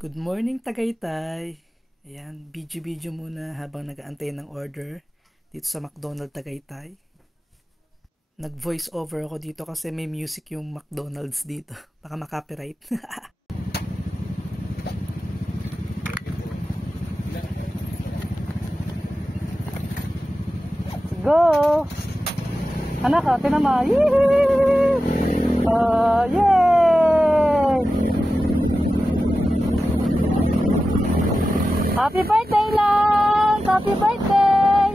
Good morning, Tagaytay. Ayan, video muna habang nag-aantay ng order dito sa McDonald's Tagaytay. Nag-voice over ako dito kasi may music yung McDonald's dito. Baka makopyright. Go! Anak, tinan mo. Yee! Yay! Happy birthday lang! Happy birthday!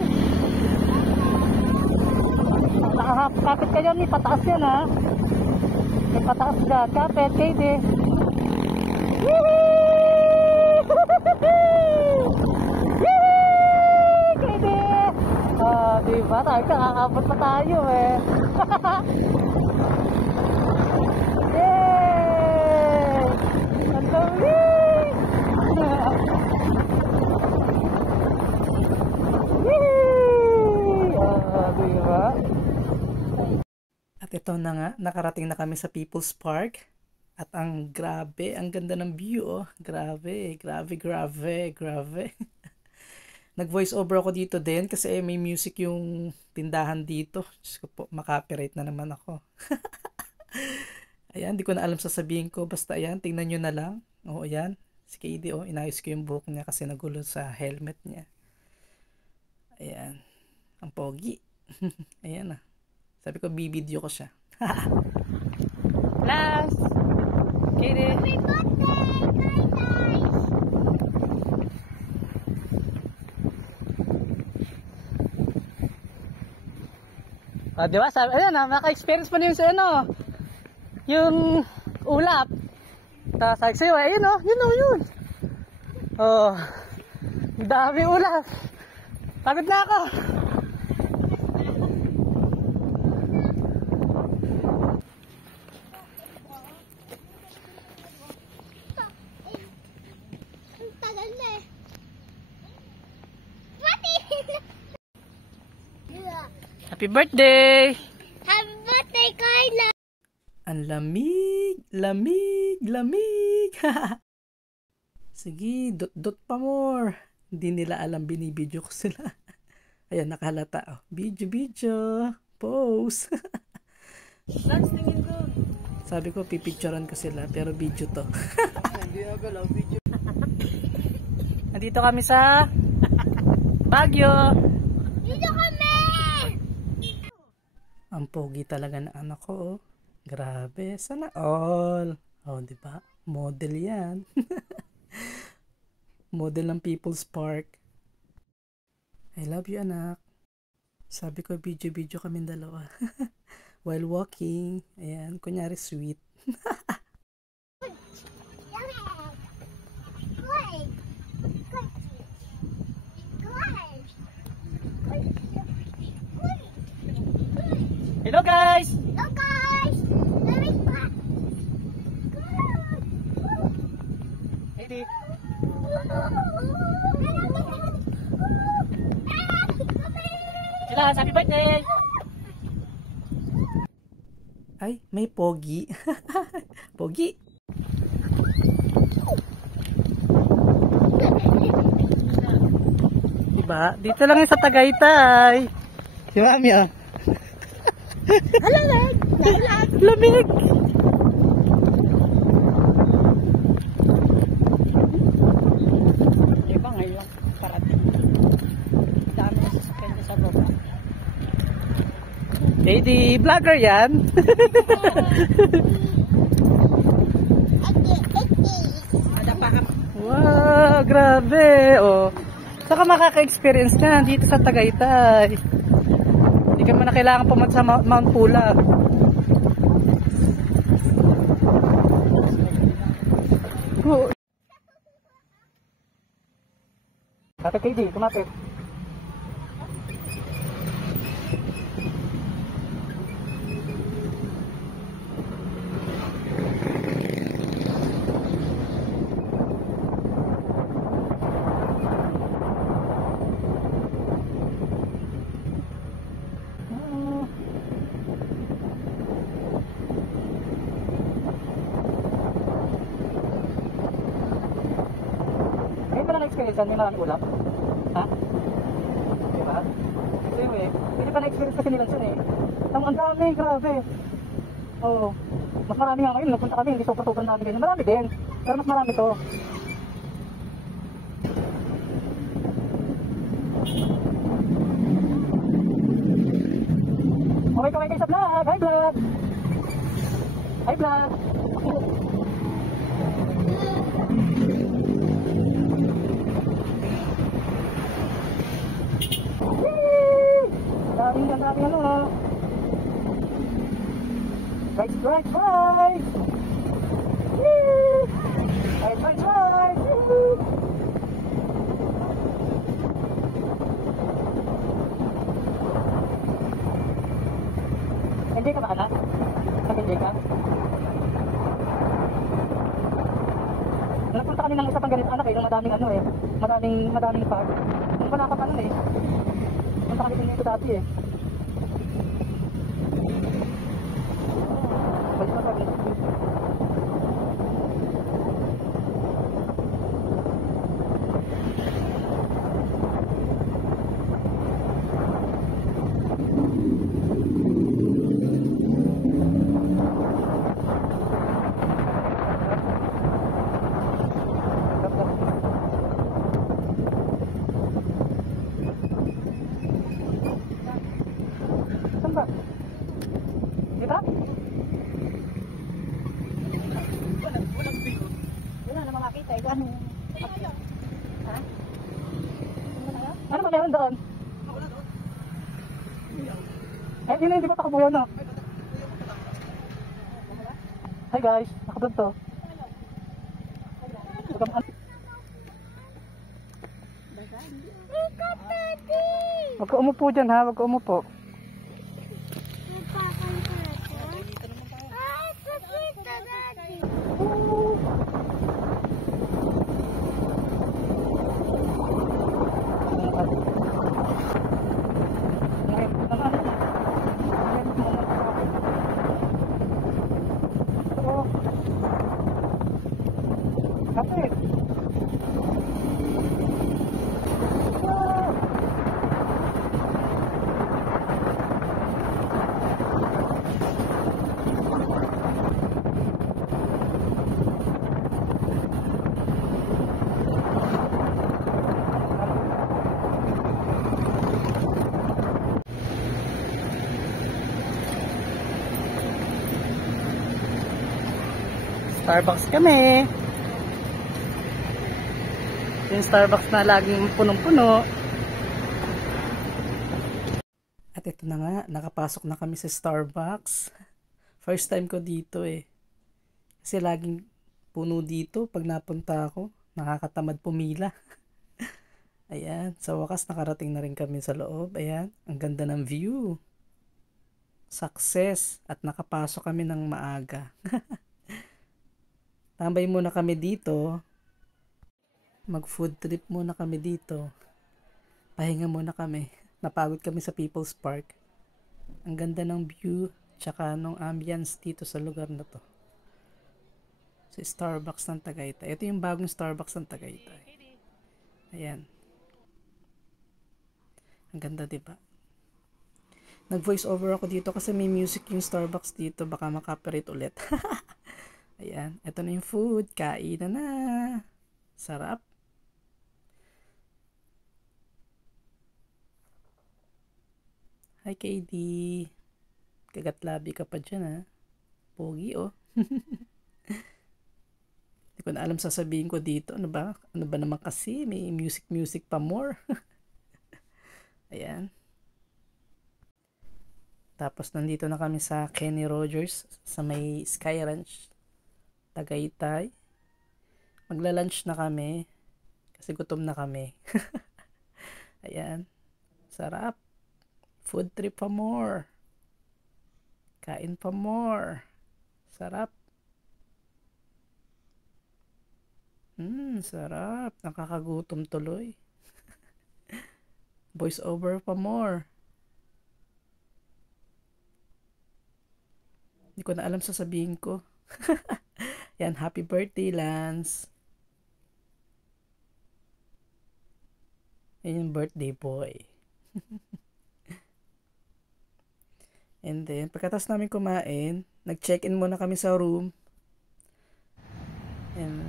Kapit kayo ni pataas yan ha. May pataas dyan. Kapit, KD. Yee! KD! Diba? Tayo kakakabot pa tayo eh. Yay! Ang dami! Diba? At ito na nga, nakarating na kami sa People's Park. At ang grabe, ang ganda ng view oh. Grabe. Nag-voice over ako dito din kasi may music yung tindahan dito. Diyos ko po, makopyright na naman ako. Ayan, di ko na alam sasabihin ko. Basta ayan, tingnan nyo na lang. O ayan, si KD inayos ko yung buhok niya kasi nagulo sa helmet niya. Ayan, ang pogi. Ayan na. Sabi ko, bibidyo ko siya. Last! KD! Happy birthday! Guys! Diba? Ayan na, naka-experience pa na yun sa ano. Yung ulap. Tapos sabi sa'yo, ayun o, yun. Oh, dami ulap. Pagod na ako. Tagal na eh. Happy birthday! Happy birthday, Carla! Ang lamig! Sige, dot pa more. Hindi nila alam, binibidyo ko sila. Ayan, nakahalata. Oh. Video. Pose. Sabi ko, pipicturean ko sila, pero video to. Nandito kami sa Baguio. Dito kami! Ang pogi talaga na anak ko. Oh. Grabe, sana all. Oh, di ba? Model 'yan. Model ng People's Park. I love you, anak. Sabi ko, video kami dalawa. While walking. Ayan, kunyari sweet. Hello guys! Hello guys! Very fun! Hey, sila, happy birthday! Ay, may pogi. Pogi! Diba? Dito lang yung sa Tagaytay. Si Mami ah. Lamig! Lamig! Iba ngayon parating. Dami na sasakyan sa baba. Eh di vlogger yan. Ada pa ka. Wow, grabe. Oh. Saka makaka-experience ka dito sa Tagaytay. Hindi ka man na kailangan pumunta sa Mount Pulag. Oh. Kapit kayo di, kumapit. Ilsan, may maraming ulap. Ha? Diba? Kasi hindi pa na-experience kasi nilan siya eh. Ang dami, grabe. Oo. Mas marami nga ngayon, nagpunta kami, hindi sobrang dami ganyan. Marami din, pero mas marami to. Okay, kaway kayo sa vlog. Hi vlog. Hi vlog. Daming ano ha. Right. Woo! Right. Woo! Enjoy ka ba anak? Nag-enjoy ka? Nagpunta kami ng usapang ganito anak eh, yung madaming park. Yung panakap ano eh. Punta kami din dito dati eh. Balik na sabi. Saan ba? Dito? Wala na makakita. Ano? Ha? Ano ba meron doon? Eh, yun na hindi ba takabuyan no? Hi guys, nakabag to. Huwag ka umupo dyan ha, huwag ka umupo. Kapit. Starbucks kami. Yung Starbucks na laging punong-puno. At ito na nga, nakapasok na kami sa Starbucks. First time ko dito eh. Kasi laging puno dito pag napunta ako. Nakakatamad pumila. Ayan, sa wakas nakarating na rin kami sa loob. Ayan, ang ganda ng view. Success. At nakapasok kami ng maaga. Tambay muna kami dito. Mag food trip muna kami dito. Pahinga muna kami. Napagod kami sa People's Park. Ang ganda ng view tsaka ng ambience dito sa lugar na to. Sa Starbucks ng Tagaytay. Ito yung bagong Starbucks ng Tagaytay. Ayan. Ang ganda diba? Nag voice over ako dito kasi may music yung Starbucks dito. Baka makaparate ulit. Ayan. Ito na yung food. Kain na. Sarap. Hi KD. Kagatlabi ka pa dyan ha. Pogi oh. Hindi ko na alam sasabihin ko dito. Ano ba? Ano ba naman kasi? May music pa more. Ayan. Tapos nandito na kami sa Kenny Rogers sa may Sky Ranch Tagaytay. Magla-lunch na kami kasi gutom na kami. Ayan. Sarap. Food trip pa more. Kain pa more. Sarap. Sarap. Nakakagutom tuloy. Voice over pa more. Hindi ko na alam sasabihin ko. Yan, happy birthday, Lance. Yan yung birthday boy. And then, pagkatapos namin kumain, nag-check-in muna kami sa room. And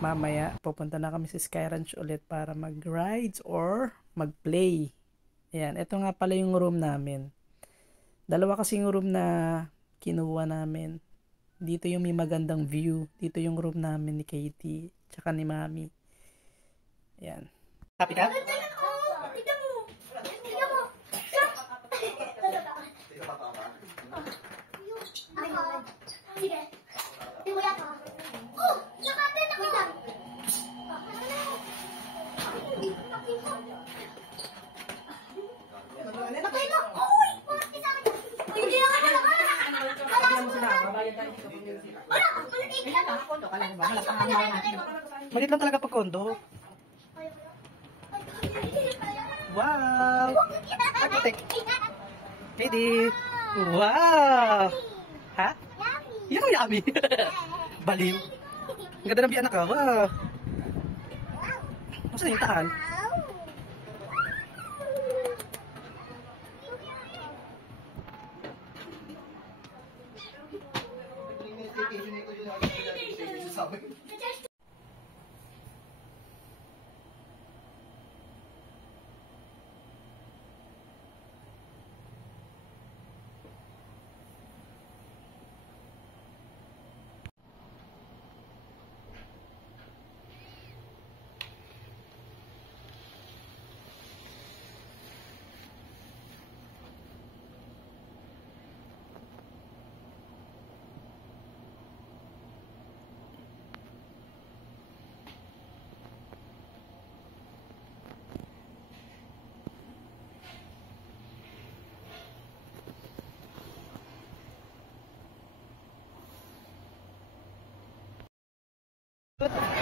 mamaya, pupunta na kami sa Sky Ranch ulit para mag-rides or mag-play. Ayan, ito nga pala yung room namin. Dalawa kasi yung room na kinuha namin. Dito yung may magandang view. Dito yung room namin ni Katie, tsaka ni Mami. Ayan. Happy ka? Tignan mo. Tignan mo. Ako. Sige. Tiwala ka. Oh! Nakatan ako lang. Nakita. Uy! Pumakit sa akin. Uy, hindi ako talaga. Wala! Malit lang talaga pag kondo. Wow! Architect. Katie. Wow! Ha? Yan ang yummy. Baliw. Ang ganda ng biyanak ka. Wow. Masa yung tahan?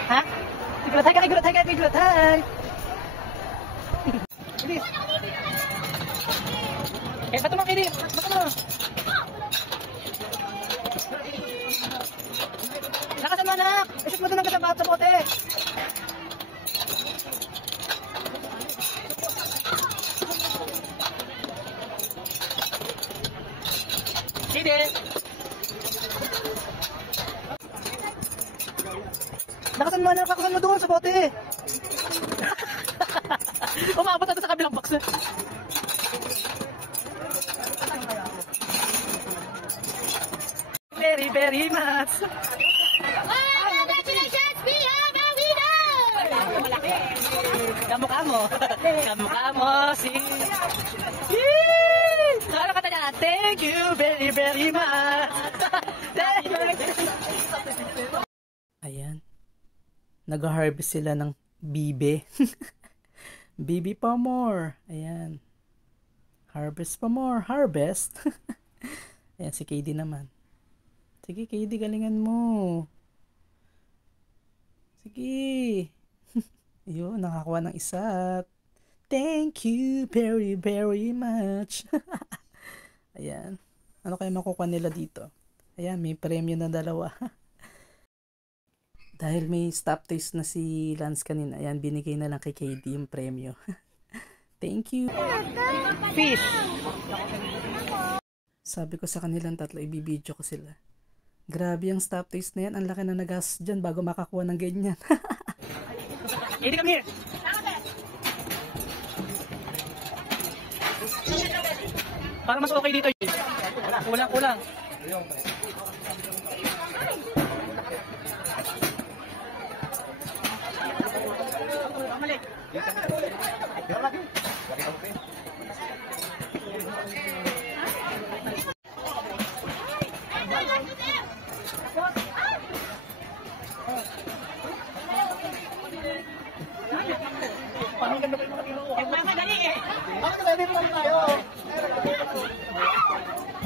Ha? Igulat, hi, igulat, hi, igulat, hi. Bilis. Bato mo, Katie. Bato mo. Lakasan mo, anak. Isip mo doon ang kasabat sa bote. Katie. Lakasan mo, anak. Lakasan mo doon sa bote. Umabot na sa kabilang box. Very, very much. Congratulations! We have a winner! Kamukha mo. Kamukha mo si... Yee! Ano ka na? Thank you very, very much. Ayan. Nag-harvest sila ng bibe. Bibi pa more. Ayan. Harvest pa more. Harvest. Ayan, si KD naman. Sige, KD, galingan mo. Sige. Yun, nakakuha ng isa. Thank you very, very much. Ayan. Ano kaya makukuha nila dito? Ayan, may premyo na dalawa. Dahil may stop taste na si Lance kanina, ayan, binigay na lang kay KD yung premyo. Thank you. Fish! Sabi ko sa kanilang tatlo, ibibidyo ko sila. Grabe yung stop taste na yan. Ang laki na nagas dyan bago makakuha ng ganyan. KD, come here! Para mas okay dito. Kulang.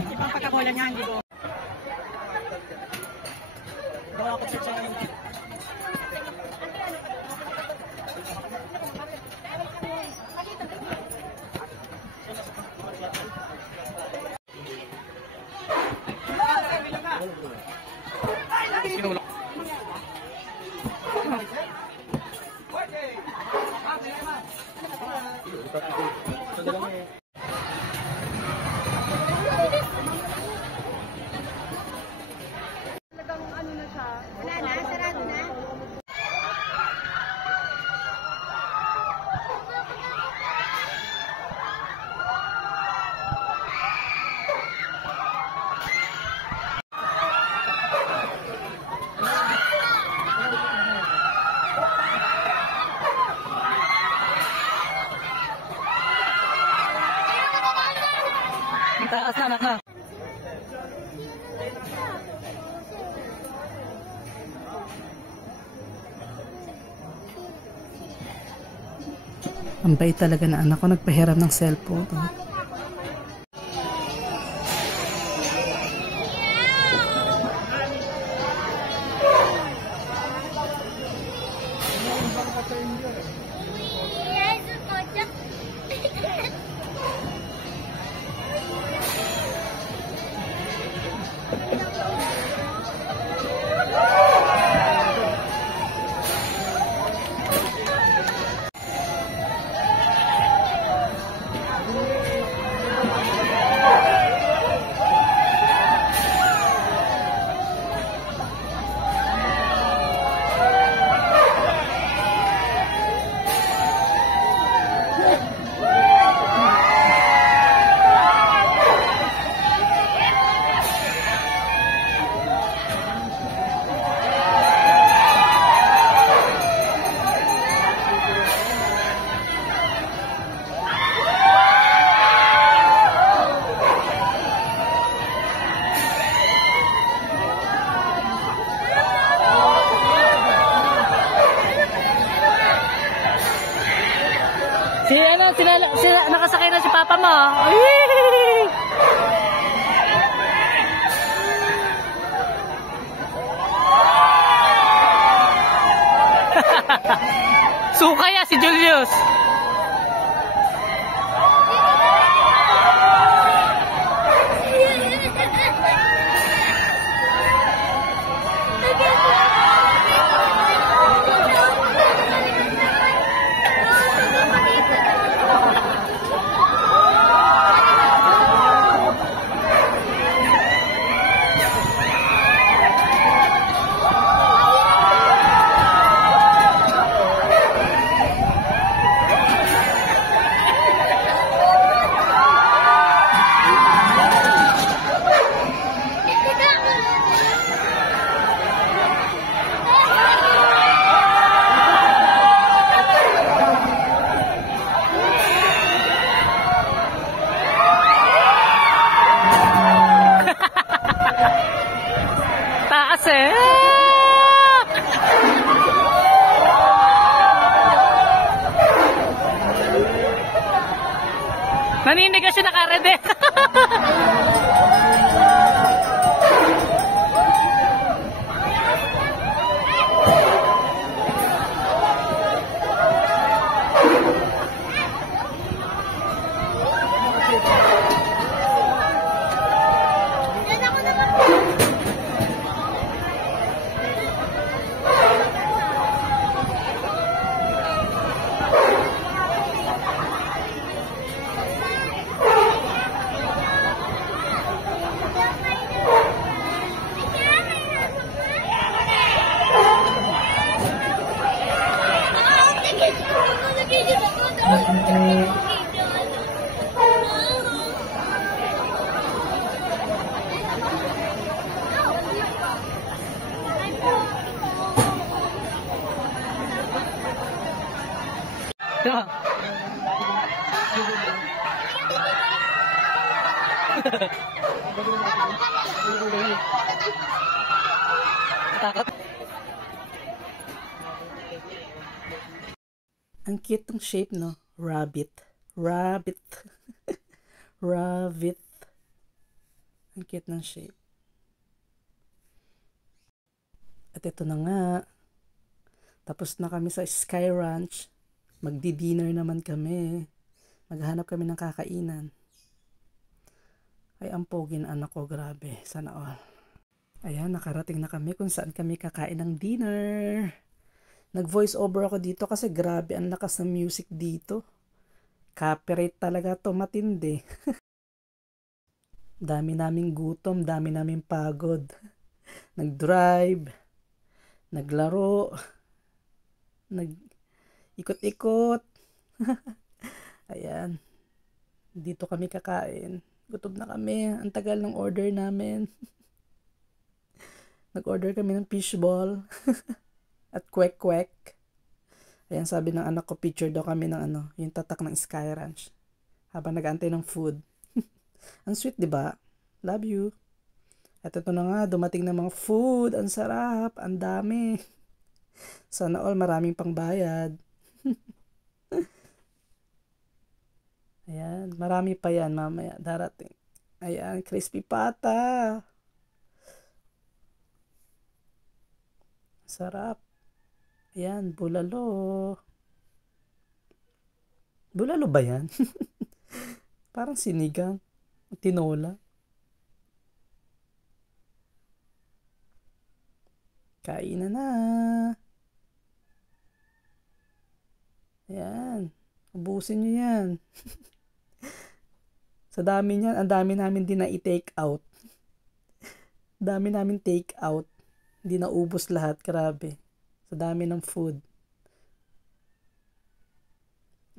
Ibang pagkakulang nga, hindi ko. Wala na, sarado na. Taas na, anak na. Ang bait talaga na anak ko, nagpahiram ng cellphone. Sila nakasakay na si papa mo. Sukay si Julius. Taas eh. Naninigas siya nakarede. Takot. Ang cute ng shape, no? Rabbit. Rabbit. Rabbit. Ang cute ng shape. At ito na nga. Tapos na kami sa Sky Ranch. Magdi-dinner naman kami. Maghanap kami ng kakainan. Ay, ang pogi na anak ko. Grabe. Sana all. Ayan, nakarating na kami kung saan kami kakain ng dinner. Nag-voice over ako dito kasi grabe ang lakas ng music dito. Copyright talaga to, matindi. Dami naming gutom, dami naming pagod. Nag-drive, naglaro, nag-ikot-ikot. Ayan, dito kami kakain. Gutom na kami, ang tagal ng order namin. Nag-order kami ng fishball at kwek-kwek. Ayan, sabi ng anak ko, picture daw kami ng yung tatak ng Sky Ranch habang nag-aantay ng food. Ang sweet, di ba? Love you. At ito na nga, dumating na mga food. Ang sarap, ang dami. Sana all maraming pangbayad. Ayan, marami pa yan mamaya darating. Ayan, crispy pata. Sarap. Ayan, bulalo. Bulalo ba yan? Parang sinigang. Tinola. Kain na. Ayan. Ubusin nyo yan. Sa dami niyan, ang dami namin din na i-take out. Dami namin take out. Hindi na ubos lahat. Grabe. Sa dami ng food.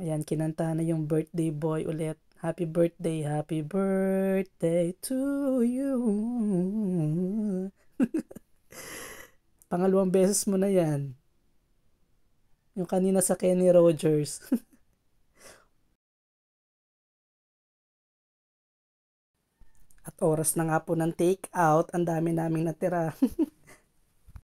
Ayan, kinanta na yung birthday boy ulit. Happy birthday to you. Pangalawang beses mo na yan. Yung kanina sa Kenny Rogers. At oras na nga po ng take out. Ang dami naming natira.